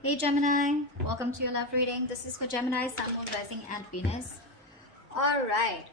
Hey Gemini, welcome to your love reading. This is for Gemini, Sun, Moon, Rising, and Venus. All right.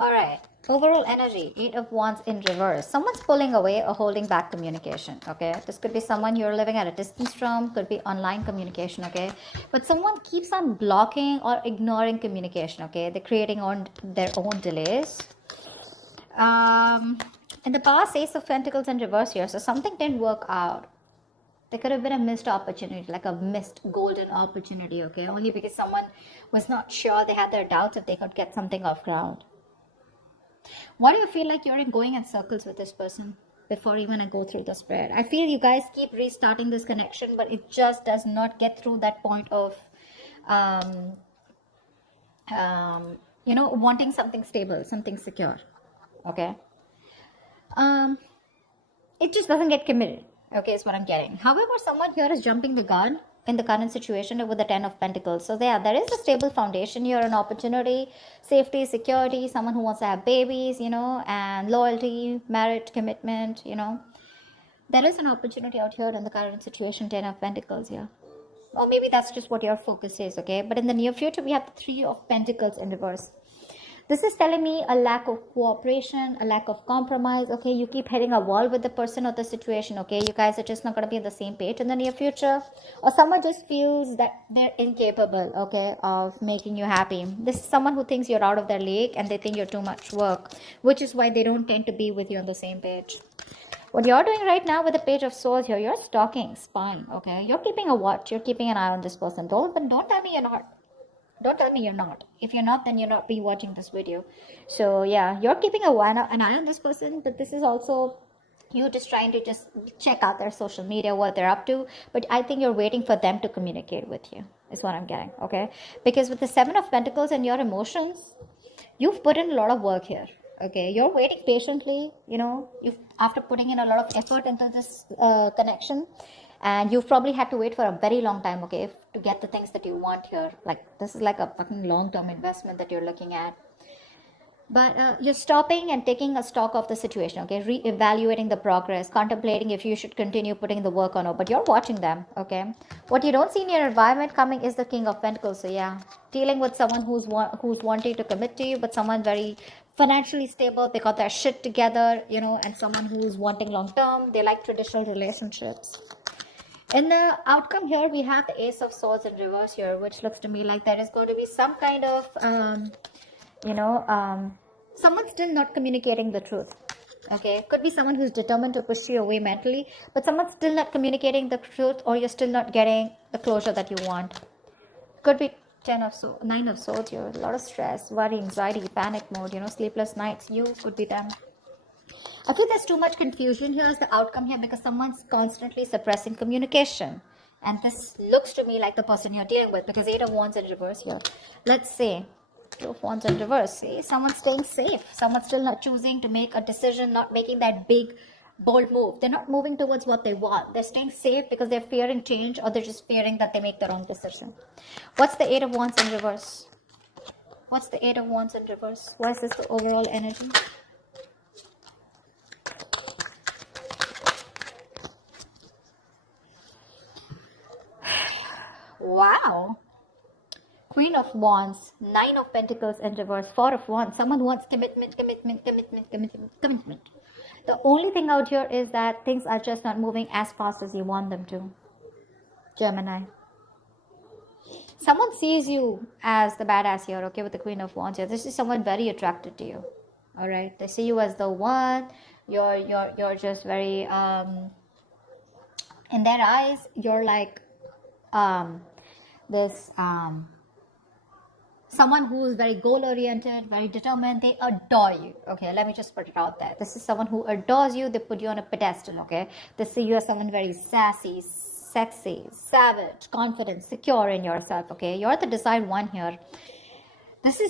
All right. Overall energy, Eight of Wands in reverse. Someone's pulling away or holding back communication, okay? This could be someone you're living at a distance from, could be online communication, okay? But someone keeps on blocking or ignoring communication, okay? They're creating their own delays. In the past, Ace of Pentacles in reverse here, so something didn't work out. There could have been a missed opportunity, like a missed golden opportunity, okay? Only because someone was not sure, they had their doubts if they could get something off ground. Why do you feel like you're going in circles with this person before even I go through the spread? I feel you guys keep restarting this connection, but it just does not get through that point of, wanting something stable, something secure, okay? It just doesn't get committed. Okay, is what I'm getting. However, someone here is jumping the gun in the current situation with the Ten of Pentacles. So there is a stable foundation here, an opportunity, safety, security, someone who wants to have babies, and loyalty, marriage, commitment, There is an opportunity out here in the current situation, Ten of Pentacles here. Or maybe that's just what your focus is, okay? But in the near future, we have the Three of Pentacles in reverse. This is telling me a lack of cooperation, a lack of compromise, okay? You keep hitting a wall with the person or the situation, okay? You guys are just not going to be on the same page in the near future. Or someone just feels that they're incapable, okay, of making you happy. This is someone who thinks you're out of their league and they think you're too much work, which is why they don't tend to be with you on the same page. What you're doing right now with the Page of Swords here, you're stalking, spying, okay? You're keeping a watch, you're keeping an eye on this person. Don't tell me you're not. Don't tell me you're not. If you're not, then you're not be watching this video. So yeah, you're keeping an eye on this person, but this is also you just trying to just check out their social media, what they're up to. But I think you're waiting for them to communicate with you, is what I'm getting, okay? Because with the Seven of Pentacles and your emotions, you've put in a lot of work here, okay? You're waiting patiently, after putting in a lot of effort into this connection. And you've probably had to wait for a very long time, okay, to get the things that you want here. Like, this is like a fucking long-term investment that you're looking at. But you're stopping and taking a stock of the situation, okay, re-evaluating the progress, contemplating if you should continue putting the work on or, but you're watching them, okay. What you don't see in your environment coming is the King of Pentacles. So yeah, dealing with someone who's wanting to commit to you, but someone very financially stable, they got their shit together, and someone who's wanting long-term, they like traditional relationships. In the outcome here, we have the Ace of Swords in reverse here, which looks to me like there is going to be some kind of, someone still not communicating the truth. Okay, could be someone who's determined to push you away mentally, but someone's still not communicating the truth, or you're still not getting the closure that you want. Could be Nine of Swords here, a lot of stress, worry, anxiety, panic mode, sleepless nights. You could be them. I feel there's too much confusion here as the outcome here because someone's constantly suppressing communication. And this looks to me like the person you're dealing with because Eight of Wands in reverse here. Let's say Two of Wands in reverse. See, someone's staying safe. Someone's still not choosing to make a decision, not making that big, bold move. They're not moving towards what they want. They're staying safe because they're fearing change or they're just fearing that they make the wrong decision. What's the Eight of Wands in reverse? What's the Eight of Wands in reverse? What is this the overall energy? Wow. Queen of Wands, Nine of Pentacles in reverse, Four of Wands. Someone wants commitment. The only thing out here is that things are just not moving as fast as you want them to. Gemini. Someone sees you as the badass here, okay, with the Queen of Wands here. This is someone very attracted to you. All right. They see you as the one. You're just very, in their eyes, you're like, someone who's very goal-oriented, very determined. They adore you. Okay, let me just put it out there. This is someone who adores you. They put you on a pedestal, okay? They see you as someone very sassy, sexy, savage, confident, secure in yourself, okay? You're the desired one here.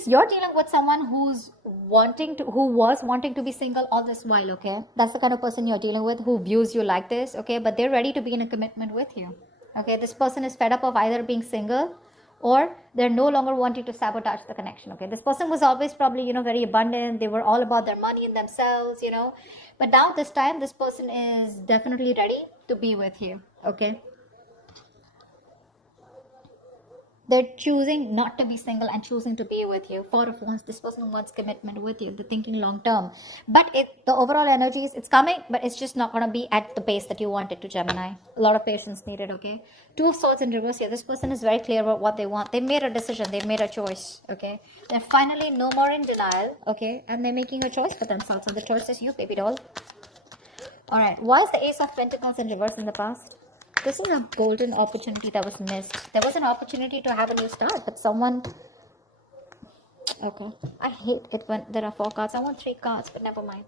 You're dealing with someone who was wanting to be single all this while, okay? That's the kind of person you're dealing with who views you like this, okay? But they're ready to be in a commitment with you. Okay, this person is fed up of either being single or they're no longer wanting to sabotage the connection. Okay, this person was always probably, very abundant. They were all about their money and themselves, But now this time, this person is definitely ready to be with you, okay? They're choosing not to be single and choosing to be with you. Four of Wands, this person wants commitment with you. They're thinking long term. But the overall energy is, it's coming, but it's just not going to be at the pace that you want it to, Gemini. A lot of patience needed, okay? Two of Swords in reverse here. This person is very clear about what they want. They made a decision. They made a choice, okay? They're finally no more in denial, okay? And they're making a choice for themselves. And the choice is you, baby doll. All right. Why is the Ace of Pentacles in reverse in the past? This is a golden opportunity that was missed. There was an opportunity to have a new start, but someone... Okay. I hate it when there are 4 cards. I want 3 cards, but never mind.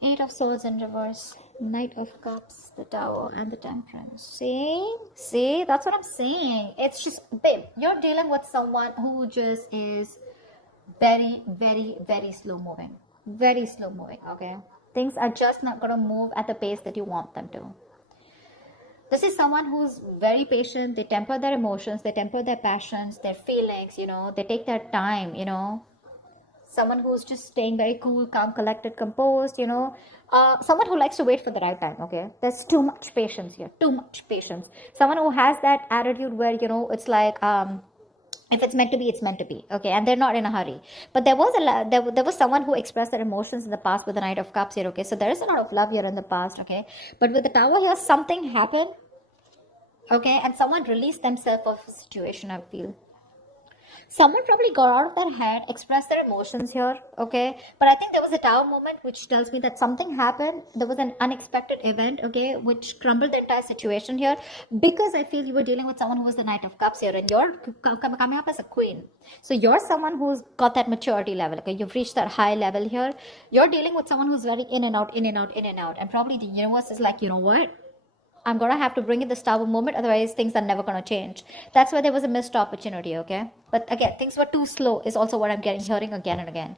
8 of Swords in reverse. Knight of Cups, the Tower, and the Temperance. See? See? That's what I'm saying. It's just... Babe, you're dealing with someone who just is very, very, very slow moving. Very slow moving, okay? Things are just not going to move at the pace that you want them to. This is someone who's very patient. They temper their emotions. They temper their passions, their feelings, you know. They take their time, you know. Someone who's just staying very cool, calm, collected, composed, you know. Someone who likes to wait for the right time, okay. There's too much patience here. Too much patience. Someone who has that attitude where, you know, it's like... if it's meant to be, it's meant to be, okay, and they're not in a hurry. But there was someone who expressed their emotions in the past with the Knight of Cups here, okay. So there is a lot of love here in the past, okay. But with the Tower here, something happened, okay, and someone released themselves of a situation, I feel. Someone probably got out of their head, expressed their emotions here, okay. But I think there was a Tower moment which tells me that something happened. There was an unexpected event, okay, which crumbled the entire situation here. Because I feel you were dealing with someone who was the Knight of Cups here, and you're coming up as a queen. So you're someone who's got that maturity level, okay. You've reached that high level here. You're dealing with someone who's very in and out, in and out, in and out. And probably the universe is like, you know what? I'm going to have to bring in this Tower moment, otherwise things are never going to change. That's why there was a missed opportunity, okay? But again, things were too slow is also what I'm hearing again and again.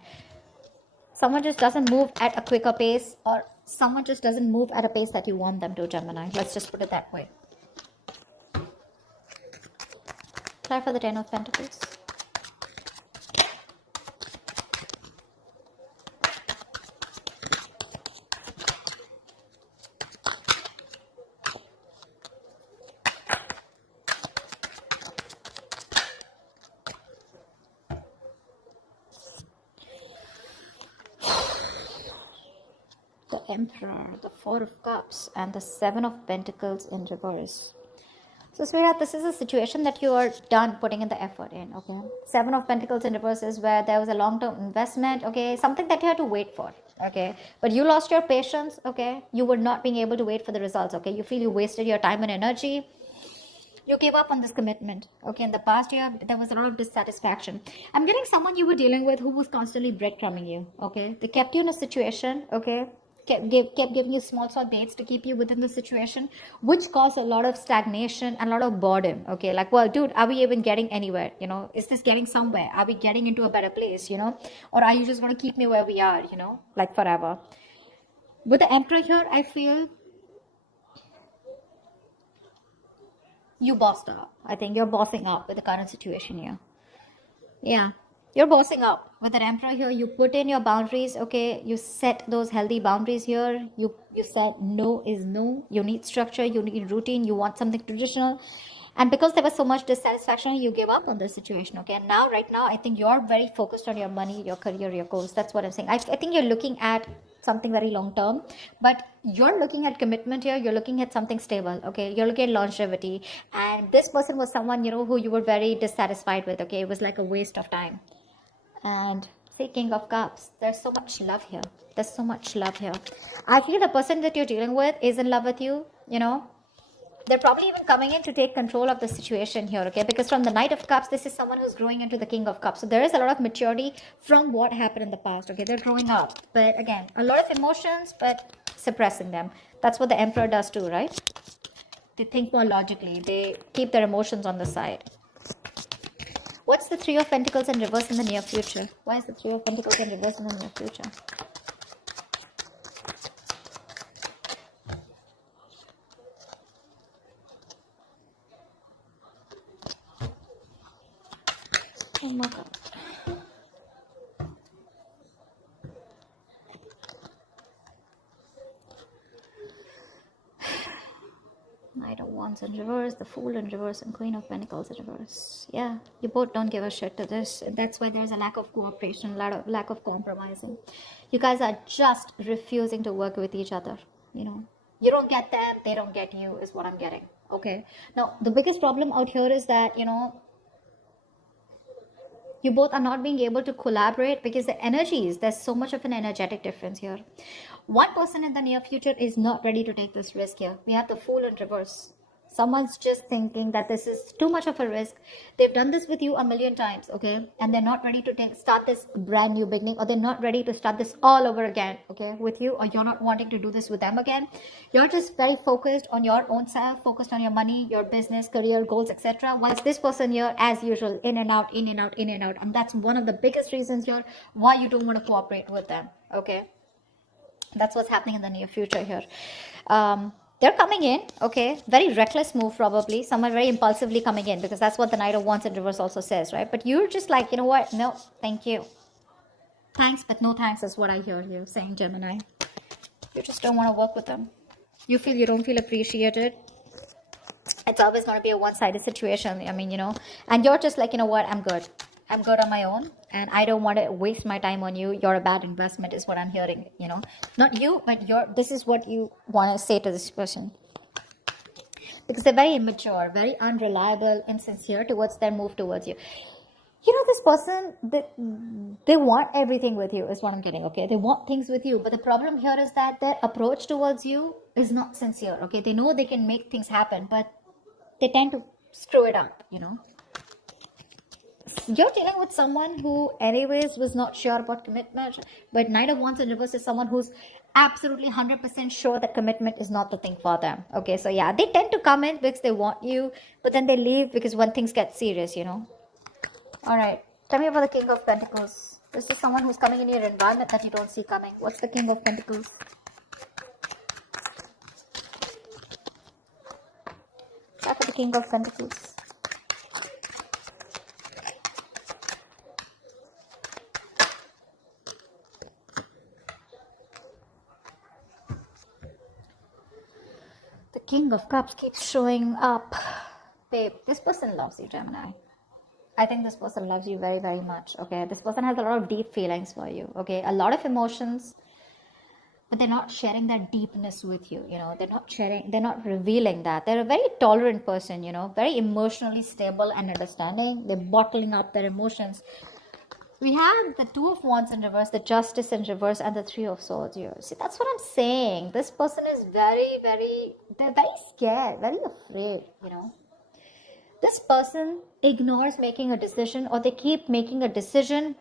Someone just doesn't move at a quicker pace, or someone just doesn't move at a pace that you want them to, Gemini. Let's just put it that way. Try for the 10 of Pentacles. Emperor, the 4 of Cups, and the 7 of Pentacles in reverse. So, sweetheart, this is a situation that you are done putting in the effort in, okay? 7 of Pentacles in reverse is where there was a long-term investment, okay? Something that you had to wait for, okay? But you lost your patience, okay? You were not being able to wait for the results, okay? You feel you wasted your time and energy. You gave up on this commitment, okay? In the past year, there was a lot of dissatisfaction. I'm getting someone you were dealing with who was constantly breadcrumbing you, okay? They kept you in a situation, okay? Kept giving you small baits to keep you within the situation, which caused a lot of stagnation and a lot of boredom, okay? Like, well, dude, are we even getting anywhere, you know? Is this getting somewhere? Are we getting into a better place, you know? Or are you just going to keep me where we are, you know, like forever? With the Emperor here, I feel you bossed up. I think you're bossing up with the current situation here. Yeah. You're bossing up. With an Emperor here, you put in your boundaries, okay? You set those healthy boundaries here. You said no is no. You need structure, you need routine, you want something traditional. And because there was so much dissatisfaction, you gave up on this situation, okay? And now, right now, I think you're very focused on your money, your career, your goals. That's what I'm saying. I think you're looking at something very long term, but you're looking at commitment here. You're looking at something stable, okay? You're looking at longevity. And this person was someone, you know, who you were very dissatisfied with, okay? It was like a waste of time. And see, King of Cups, there's so much love here. There's so much love here. I feel the person that you're dealing with is in love with you, you know. They're probably even coming in to take control of the situation here, okay? Because from the Knight of Cups, this is someone who's growing into the King of Cups. So there is a lot of maturity from what happened in the past, okay? They're growing up. But again, a lot of emotions, but suppressing them. That's what the Emperor does too, right? They think more logically. They keep their emotions on the side. What's the 3 of Pentacles in reverse in the near future? Why is the 3 of Pentacles in reverse in the near future? Oh my God. Knight of Wands in reverse, the Fool in reverse, and Queen of Pentacles in reverse. Yeah, you both don't give a shit to this. That's why there's a lack of cooperation, lack of compromising. You guys are just refusing to work with each other. You know, you don't get them, they don't get you, is what I'm getting. Okay. Now, the biggest problem out here is that, you know, you both are not being able to collaborate because the energies, there's so much of an energetic difference here. One person in the near future is not ready to take this risk here. We have the Fool in reverse. Someone's just thinking that this is too much of a risk. They've done this with you a million times, okay? And they're not ready to start this brand new beginning, or they're not ready to start this all over again, okay, with you, or you're not wanting to do this with them again. You're just very focused on your own self, focused on your money, your business, career, goals, etc. Whilst this person here, as usual, in and out, in and out, in and out. And that's one of the biggest reasons here why you don't want to cooperate with them, okay? That's what's happening in the near future here. They're coming in, okay, very reckless move probably, someone very impulsively coming in, because that's what the Knight of Wands in reverse also says, right? But you're just like, you know what, no, thank you. Thanks, but no thanks is what I hear you saying, Gemini. You just don't want to work with them. You don't feel appreciated. It's always going to be a one-sided situation. I mean, you know, and you're just like, you know what, I'm good on my own, and I don't want to waste my time on you. You're a bad investment is what I'm hearing, you know. Not you, but this is what you want to say to this person. Because they're very immature, very unreliable, insincere towards their move towards you. You know, this person, they want everything with you is what I'm getting, okay? They want things with you, but the problem here is that their approach towards you is not sincere, okay? They know they can make things happen, but they tend to screw it up, you know. You're dealing with someone who anyways was not sure about commitment, but Knight of Wands in reverse is someone who's absolutely 100% sure that commitment is not the thing for them. Okay, so yeah, they tend to come in because they want you, but then they leave because when things get serious, you know. All right, tell me about the King of Pentacles. This is someone who's coming in your environment that you don't see coming. What's the King of Pentacles? Back for the King of Pentacles. King of Cups keeps showing up. Babe, this person loves you, Gemini. I think this person loves you very, very much, okay? This person has a lot of deep feelings for you, okay? A lot of emotions, but they're not sharing that deepness with you, you know? They're not revealing that. They're a very tolerant person, you know? Very emotionally stable and understanding. They're bottling up their emotions. We have the Two of Wands in reverse, the Justice in reverse, and the Three of Swords here. See, that's what I'm saying. This person is they're very scared, very afraid, you know. This person ignores making a decision, or they keep making a decision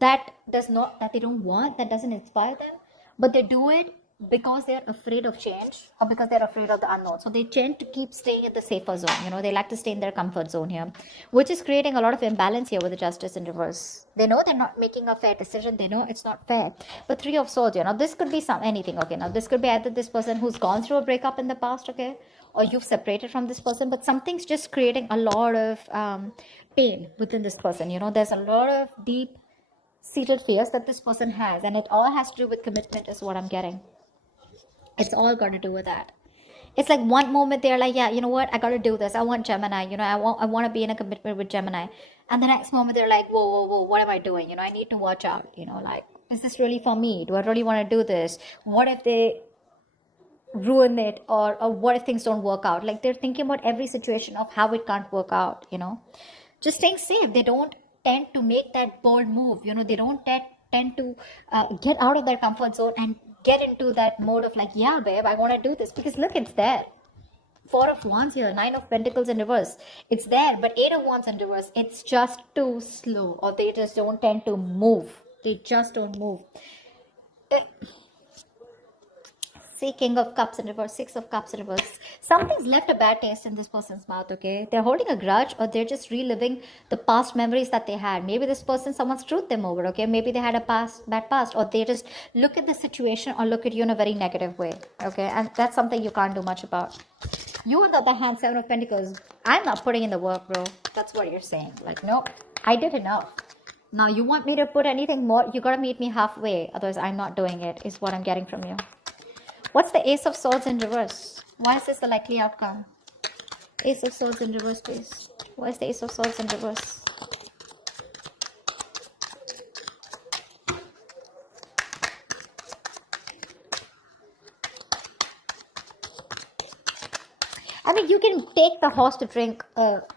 that they don't want, that doesn't inspire them, but they do it because they're afraid of change, or because they're afraid of the unknown. So they tend to keep staying in the safer zone, you know. They like to stay in their comfort zone here, which is creating a lot of imbalance here with the Justice in reverse. They know they're not making a fair decision. They know it's not fair. But Three of Swords, you know, this could be anything, okay? Now this could be either this person who's gone through a breakup in the past, okay, or you've separated from this person, but something's just creating a lot of pain within this person, you know. There's a lot of deep seated fears that this person has, and it all has to do with commitment is what I'm getting. It's all got to do with that. It's like one moment they're like, yeah, you know what, I got to do this. I want Gemini, you know, I want to be in a commitment with Gemini. And the next moment they're like, whoa, what am I doing? You know, I need to watch out, you know, like, is this really for me? Do I really want to do this? What if they ruin it, or what if things don't work out? Like, they're thinking about every situation of how it can't work out, you know. Just staying safe. They don't tend to make that bold move, you know. They don't tend to get out of their comfort zone and get into that mode of like, yeah, babe, I want to do this, because look, it's there. Four of Wands here, Nine of Pentacles in reverse. It's there, but Eight of Wands in reverse. It's just too slow, or they just don't tend to move. They just don't move. See, King of Cups in reverse, Six of Cups in reverse. Something's left a bad taste in this person's mouth, okay? They're holding a grudge, or they're just reliving the past memories that they had. Maybe this person, someone screwed them over, okay? Maybe they had a bad past, or they just look at the situation or look at you in a very negative way, okay? And that's something you can't do much about. You, on the other hand, Seven of Pentacles, I'm not putting in the work, bro. That's what you're saying. Like, nope, I did enough. Now, you want me to put anything more? You gotta meet me halfway. Otherwise, I'm not doing it, is what I'm getting from you. What's the Ace of Swords in reverse? Why is this the likely outcome? Ace of Swords in reverse, please. Why is the Ace of Swords in reverse? I mean, you can take the horse to drink,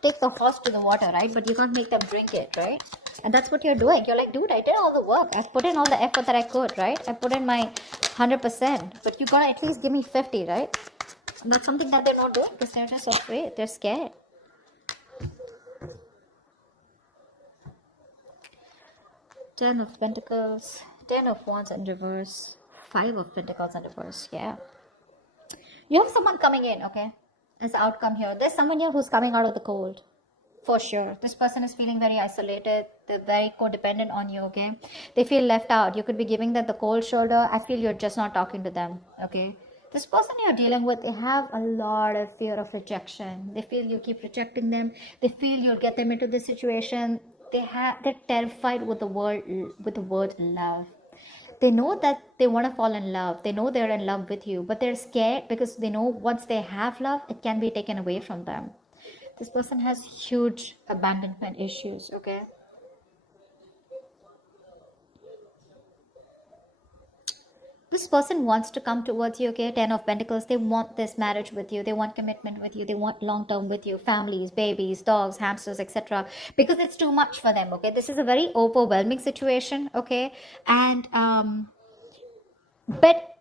take the horse to the water, right? But you can't make them drink it, right? And that's what you're doing. You're like, dude, I did all the work. I've put in all the effort that I could, right? I put in my 100%. But you gotta at least give me 50, right? And that's something that they're not doing because they're just afraid. They're scared. Ten of Pentacles, Ten of Wands in reverse, Five of Pentacles in reverse. Yeah. You have someone coming in, okay? As the outcome here. There's someone here who's coming out of the cold. For sure. This person is feeling very isolated. They're very codependent on you, okay? They feel left out. You could be giving them the cold shoulder. I feel you're just not talking to them, okay? This person you're dealing with, they have a lot of fear of rejection. They feel you keep rejecting them. They feel you'll get them into this situation. They're terrified with the word love. They know that they want to fall in love. They know they're in love with you, but they're scared because they know once they have love, it can be taken away from them. This person has huge abandonment issues, okay? This person wants to come towards you, okay? Ten of Pentacles. They want this marriage with you. They want commitment with you. They want long-term with you. Families, babies, dogs, hamsters, etc. Because it's too much for them, okay? This is a very overwhelming situation, okay? And, but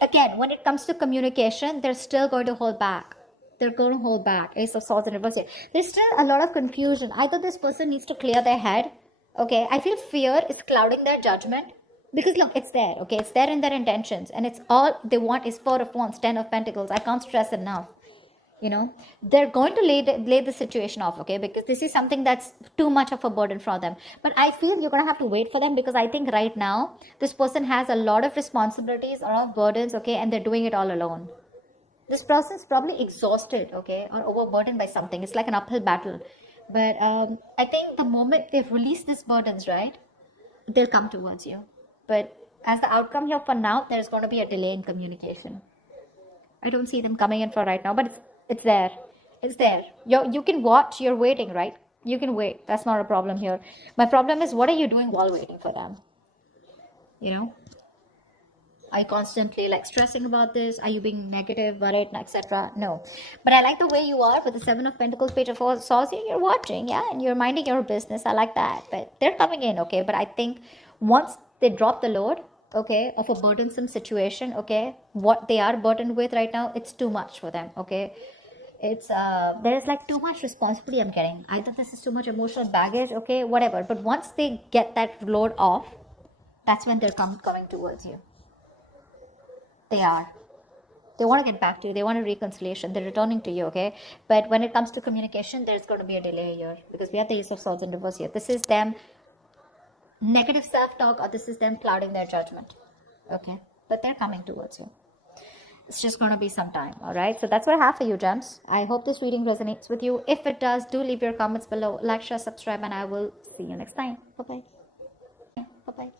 again, when it comes to communication, they're still going to hold back. They're going to hold back. Ace of Swords in reverse here. There's still a lot of confusion. Either this person needs to clear their head, okay? I feel fear is clouding their judgment. Because look, it's there, okay? It's there in their intentions. And it's all they want is Four of Wands, Ten of Pentacles. I can't stress enough. You know, they're going to lay the situation off, okay? Because this is something that's too much of a burden for them. But I feel you're going to have to wait for them because I think right now, this person has a lot of responsibilities, a lot of burdens, okay? And they're doing it all alone. This person is probably exhausted, okay? Or overburdened by something. It's like an uphill battle. But I think the moment they've released these burdens, right? They'll come towards you. But as the outcome here for now, there's going to be a delay in communication. I don't see them coming in for right now, but it's there. It's there. You can watch. You're waiting, right? You can wait. That's not a problem here. My problem is, what are you doing while waiting for them? You know? Are you constantly like stressing about this? Are you being negative, worried, etc.? No. But I like the way you are with the Seven of Pentacles, Page of Swords. You're watching, yeah? And you're minding your business. I like that. But they're coming in, okay? But I think once they drop the load, okay, of a burdensome situation, okay, what they are burdened with right now, it's too much for them, okay? It's there's like too much responsibility I'm getting. Either this is too much emotional baggage, okay, whatever. But once they get that load off, that's when they're coming towards you. They want to get back to you. They want a reconciliation. They're returning to you, okay? But when it comes to communication, there's going to be a delay here because we have the Ace of Swords in reverse here. This is them negative self-talk, or this is them clouding their judgment, okay? But they're coming towards you. It's just going to be some time, all right? So that's what I have for you, gems. I hope this reading resonates with you. If it does, do leave your comments below. Like, share, subscribe, and I will see you next time. Bye-bye. Bye-bye.